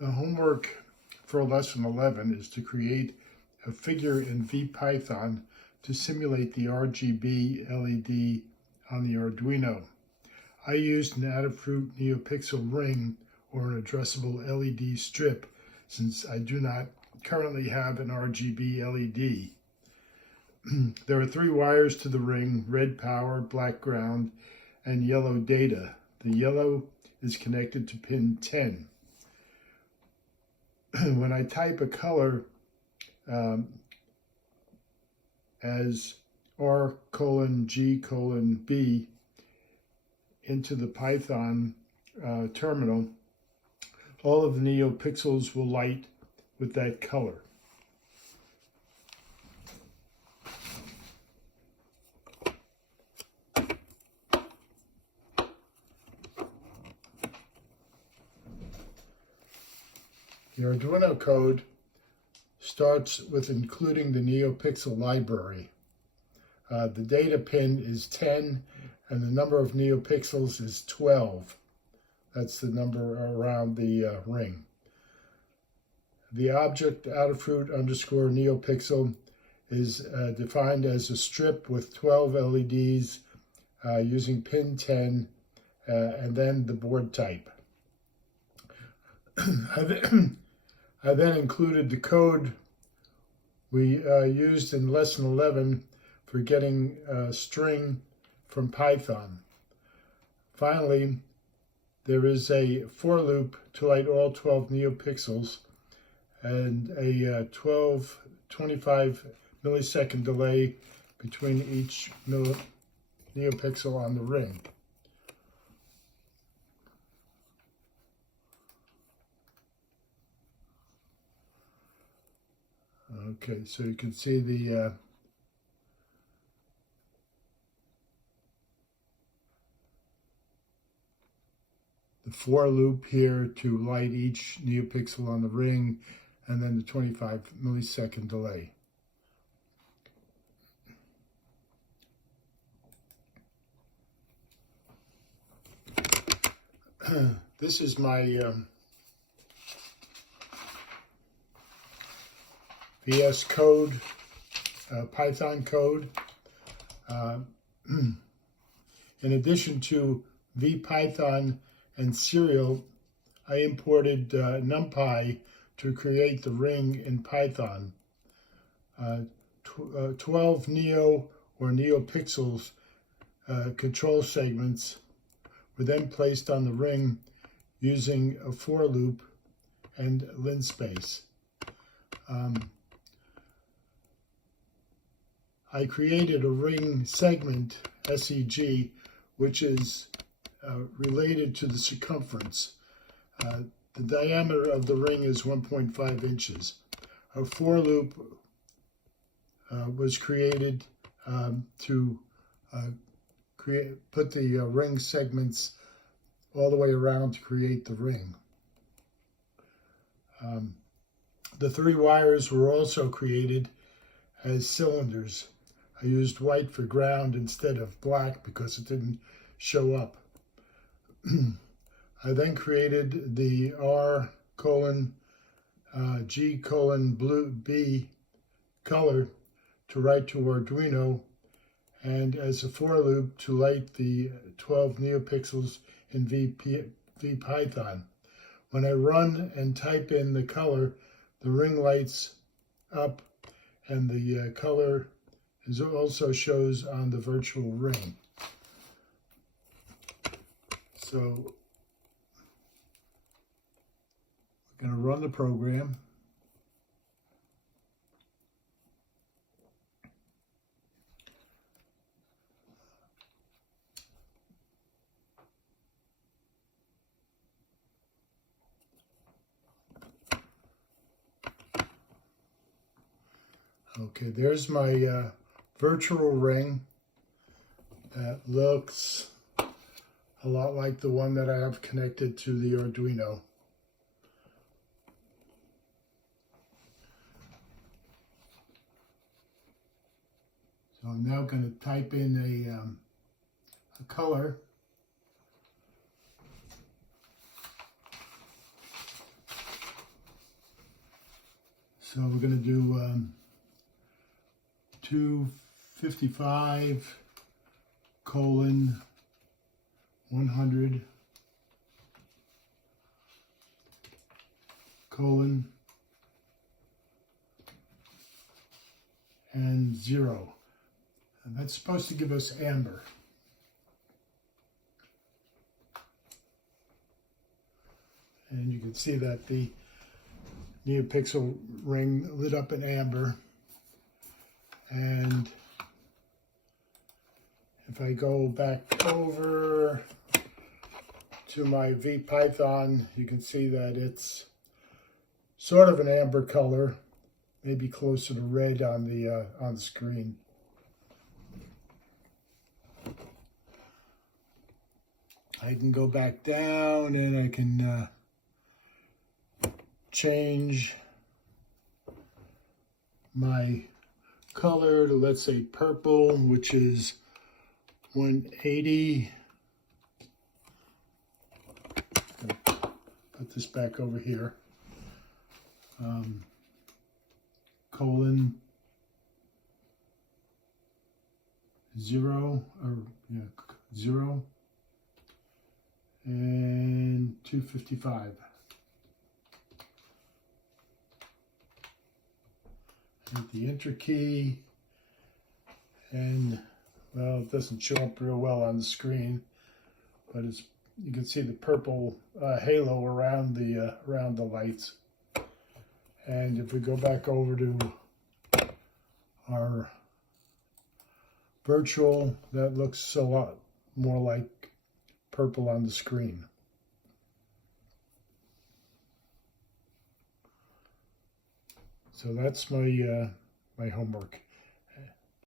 The homework for lesson 11 is to create a figure in vpython to simulate the RGB LED on the Arduino. I used an Adafruit neopixel ring or an addressable LED strip since I do not currently have an RGB LED. There are 3 wires to the ring: red power, black ground, and yellow data. The yellow is connected to pin 10. When I type a color as R:(G:)B into the Python terminal, all of the neopixels will light with that color. The Arduino code starts with including the neopixel library. The data pin is 10 and the number of neopixels is 12. That's the number around the ring. The object Adafruit_neopixel is defined as a strip with 12 LEDs using pin 10 and then the board type. I then included the code we used in lesson 11 for getting a string from Python. Finally, there is a for loop to light all 12 neopixels and a 25 millisecond delay between each neopixel on the ring. Okay, so you can see the for loop here to light each neopixel on the ring, and then the 25 millisecond delay. This is my VS Code, Python code. In addition to vpython and serial, I imported NumPy to create the ring in Python. 12 neo or neopixels control segments were then placed on the ring using a for loop and linspace. I created a ring segment, SEG, which is related to the circumference. The diameter of the ring is 1.5 inches. A for loop was created to put the ring segments all the way around to create the ring. The 3 wires were also created as cylinders. I used white for ground instead of black because it didn't show up. I then created the R:(G:)B color to write to Arduino, and as a for loop to light the 12 neopixels in vpython. When I run and type in the color, the ring lights up and the color also shows on the virtual ring. So we're going to run the program. Okay, there's my virtual ring that looks a lot like the one that I have connected to the Arduino. So I'm now going to type in a color. So we're going to do 255 colon 100 colon and 0. And that's supposed to give us amber. And you can see that the neopixel ring lit up in amber. And if I go back over to my vpython, you can see that it's sort of an amber color, maybe closer to red on the screen. I can go back down and I can change my color to, let's say, purple, which is 180. Put this back over here. Colon 0, or yeah, 0. And 255. Hit the enter key, and well, it doesn't show up real well on the screen, but it's, you can see the purple halo around the lights. And if we go back over to our virtual, that looks a lot more like purple on the screen. So that's my my homework.